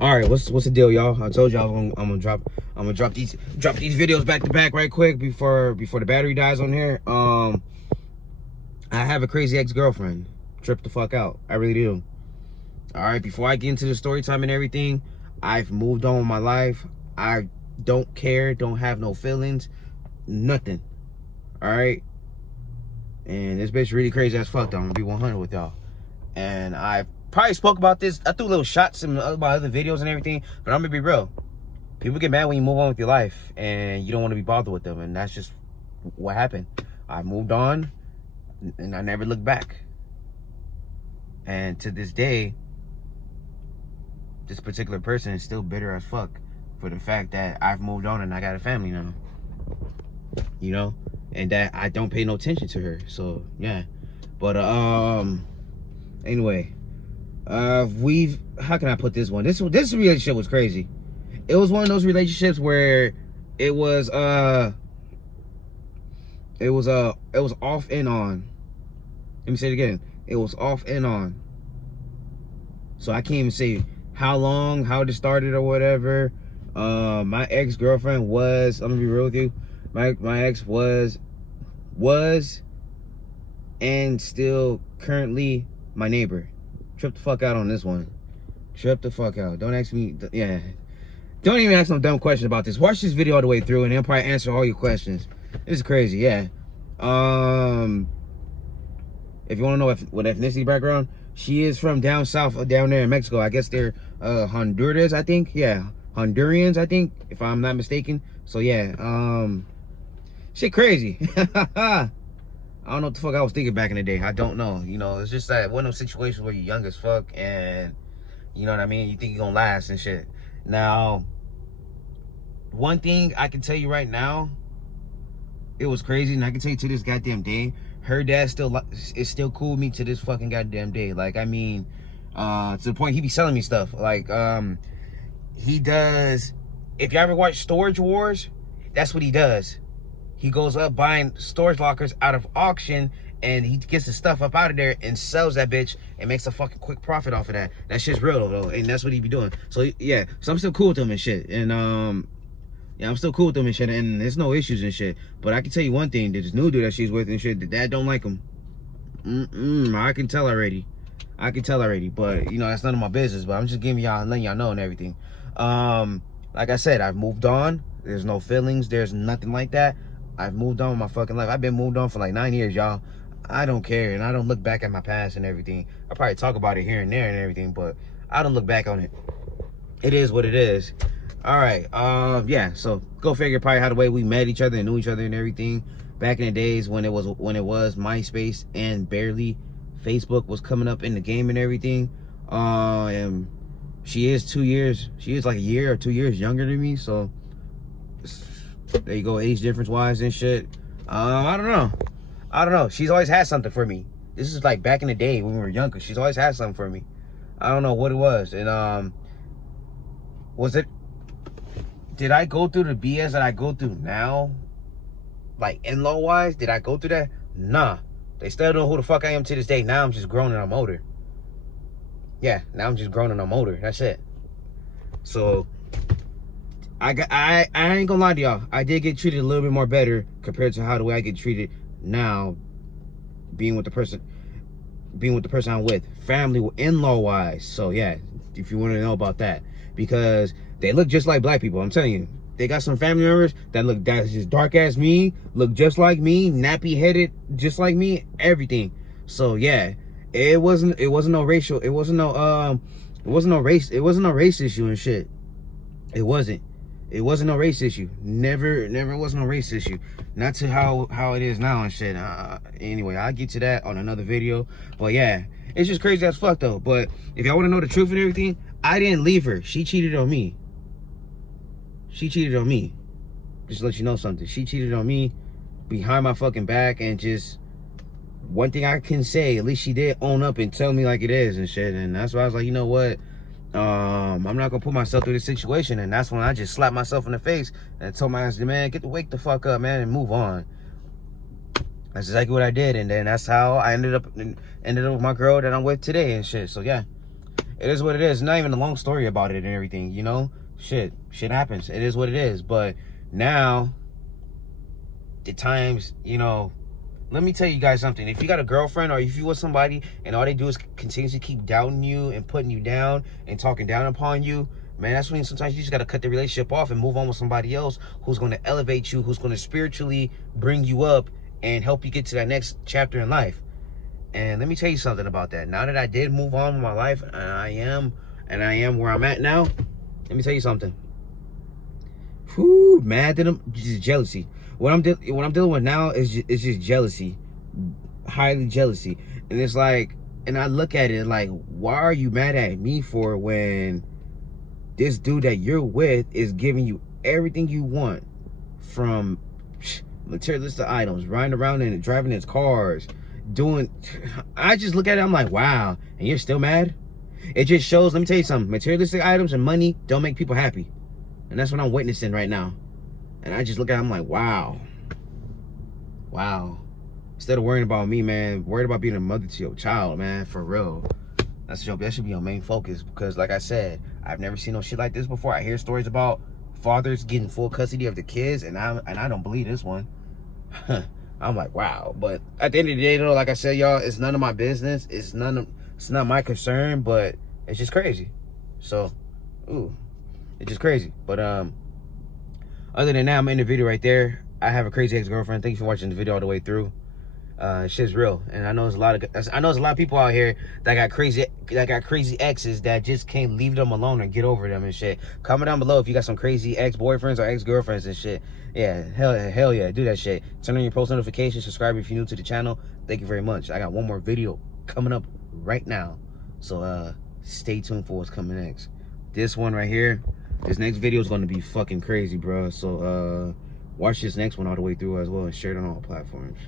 All right, what's the deal, y'all? I told y'all I'm gonna drop these videos back to back right quick before the battery dies on here. I have a crazy ex-girlfriend. Trip the fuck out. I really do. All right, before I get into the story time and everything, I've moved on with my life. I don't care, don't have no feelings, nothing. All right, and this bitch really crazy as fuck though. I'm gonna be 100 with y'all. And I probably spoke about this. I threw little shots in my other videos and everything, but I'm gonna be real. People get mad when you move on with your life and you don't want to be bothered with them, and that's just what happened. I moved on and I never looked back. And to this day, this particular person is still bitter as fuck for the fact that I've moved on and I got a family now. You know? And that I don't pay no attention to her. So yeah. But anyway, how can I put this one? This relationship was crazy. It was one of those relationships where it was off and on. Let me say it again. It was off and on. So I can't even say how long, how it started or whatever. My ex-girlfriend was, I'm gonna be real with you, my ex was and still currently my neighbor. Trip the fuck out on this one. Trip the fuck out. Don't ask me, yeah. Don't even ask no dumb questions about this. Watch this video all the way through and they'll probably answer all your questions. It's crazy, yeah. If you want to know what ethnicity background, she is from down south, down there in Mexico. I guess they're Honduras, I think. Yeah, Hondurians, I think, if I'm not mistaken. So yeah, shit crazy. I don't know what the fuck I was thinking back in the day. I don't know. You know, it's just that one of those situations where you're young as fuck and, you know what I mean, you think you're gonna last and shit. Now, one thing I can tell you right now, it was crazy, and I can tell you to this goddamn day, her dad is still cool with me to this fucking goddamn day. Like, I mean, to the point he be selling me stuff. Like, he does, if you ever watch Storage Wars, that's what he does. He goes up buying storage lockers out of auction, and he gets the stuff up out of there and sells that bitch and makes a fucking quick profit off of that. That shit's real though, and that's what he be doing. So yeah, so I'm still cool with him and shit. And yeah, I'm still cool with him and shit, and there's no issues and shit. But I can tell you one thing, that this new dude that she's with and shit, the dad don't like him. I can tell already. But you know, that's none of my business. But I'm just giving y'all, letting y'all know and everything. Like I said, I've moved on. There's no feelings. There's nothing like that. I've moved on with my fucking life. I've been moved on for like 9 years, y'all. I don't care, and I don't look back at my past and everything. I probably talk about it here and there and everything, but I don't look back on it. It is what it is. All right, yeah. So go figure, probably how the way we met each other and knew each other and everything back in the days when it was MySpace and barely Facebook was coming up in the game and everything. And she is like a year or 2 years younger than me, so there you go, age difference wise and shit. I don't know. She's always had something for me. This is like back in the day when we were younger. She's always had something for me. I don't know what it was. And did I go through the BS that I go through now? Like in-law wise, did I go through that? Nah. They still don't know who the fuck I am to this day. Now I'm just grown and I'm older. Yeah, now I'm just grown and I'm older. That's it. So I ain't gonna lie to y'all. I did get treated a little bit more better compared to how the way I get treated now, being with the person I'm with, family, in-law wise. So yeah, if you want to know about that, because they look just like black people. I'm telling you, they got some family members that's just dark as me, look just like me, nappy headed just like me, everything. So yeah, it wasn't no race issue and shit. It wasn't no race issue. Never was no race issue. Not to how it is now and shit. Anyway, I'll get to that on another video. But yeah, it's just crazy as fuck though. But if y'all want to know the truth and everything, I didn't leave her. She cheated on me. Just to let you know something. She cheated on me behind my fucking back, and just one thing I can say, at least she did own up and tell me like it is and shit. And that's why I was like, you know what? I'm not gonna put myself through this situation. And that's when I just slapped myself in the face and told my ass, man, wake the fuck up, man, and move on. That's exactly what I did. And then that's how I ended up with my girl that I'm with today and shit. So yeah, it is what it is. Not even a long story about it and everything, you know? Shit happens. It is what it is. But now, the times, you know, let me tell you guys something. If you got a girlfriend or if you with somebody and all they do is continuously keep doubting you and putting you down and talking down upon you, man, that's when sometimes you just got to cut the relationship off and move on with somebody else who's going to elevate you, who's going to spiritually bring you up and help you get to that next chapter in life. And let me tell you something about that. Now that I did move on with my life and I am where I'm at now, let me tell you something. Whew, mad at them, just jealousy. What I'm dealing with now is just jealousy, highly jealousy, and it's like, and I look at it like, why are you mad at me for when this dude that you're with is giving you everything you want, from materialistic items, riding around and driving his cars, doing. I just look at it, I'm like, wow, and you're still mad? It just shows. Let me tell you something. Materialistic items and money don't make people happy, and that's what I'm witnessing right now. And I just look at it, I'm like, wow. Instead of worrying about me, man, worried about being a mother to your child, man, for real. That should be your main focus, because like I said, I've never seen no shit like this before. I hear stories about fathers getting full custody of the kids, and I don't believe this one. I'm like, wow. But at the end of the day, though, like I said, y'all, it's none of my business. It's not my concern, but it's just crazy. So, it's just crazy. But other than that, I'm in the video right there. I have a crazy ex-girlfriend. Thank you for watching the video all the way through. Shit's real, and I know there's a lot of people out here that got crazy exes that just can't leave them alone and get over them and shit. Comment down below if you got some crazy ex-boyfriends or ex-girlfriends and shit. Yeah, hell yeah, do that shit. Turn on your post notifications. Subscribe if you're new to the channel. Thank you very much. I got one more video coming up right now, so stay tuned for what's coming next. This one right here, this next video is going to be fucking crazy, bro. So watch this next one all the way through as well, and share it on all platforms.